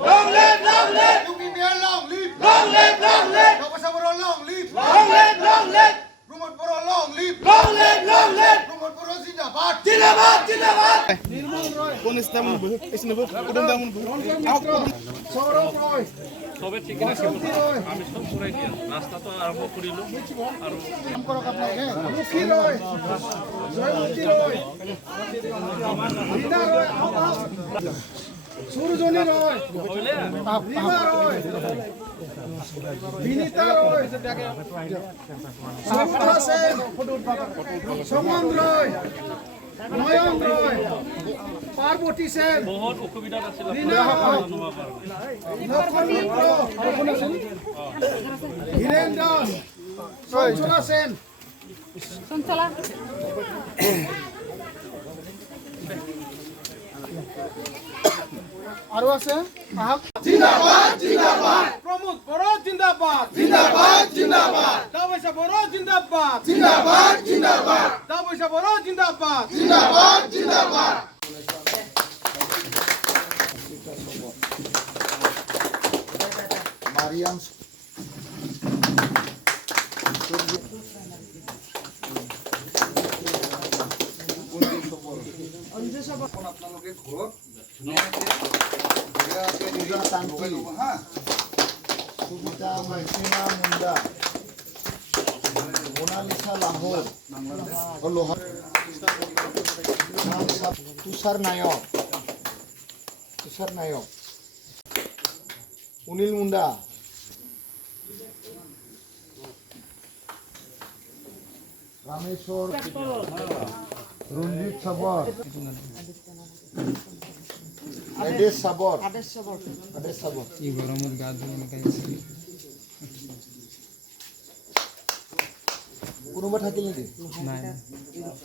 Long live, long live. UPBL long live. Long live, long live. Dr. Saburo long live. Long live, long live. Rumot Puro long live. Long live, long live. Rumot Puro Zindabad. Zindabad, zindabad. Saurav Roy. সবে ঠিকই আছে আমি সব করাই দিয়া রাস্তা তো আরম্ভ করিলো আর কাম কৰক আপোনালোকে মুখী ৰয় জয়মতী ৰয় ৰীনা ৰয় সুৰজনী ৰয় ৰীমা ৰয় বিনীতা ৰয় সুমিত্ৰা সেন সমন ৰয় নয়ন ৰয় পাৰ্বতী সেন বহুত অসুবিধা আছিল ৰীনা লক্ষণ মিত্ৰ হীৰেন দাস চঞ্চলা সেন চঞ্চলা আৰু আছে আহক Zindabad, zindabad. প্ৰমোদ বড়ো জিন্দাবাদ Zindabad, zindabad. দাবৈছা বড়ো জিন্দাবাদ Zindabad, zindabad. দাবৈছা বড়ো জিন্দাবাদ Zindabad, zindabad. মারিয়াম আপোনালোকে ঘৰত সুবিধা মহিমা মুণ্ডা মোনালিসা লাহোর তুষার নায়ক অনিল মুন্ডা রামেশ্বর রঞ্জিত সাবর আদেশ সাবর এই গরমত গা ধুই এনেকৈ কোনোবা থাকিল নেকি নাই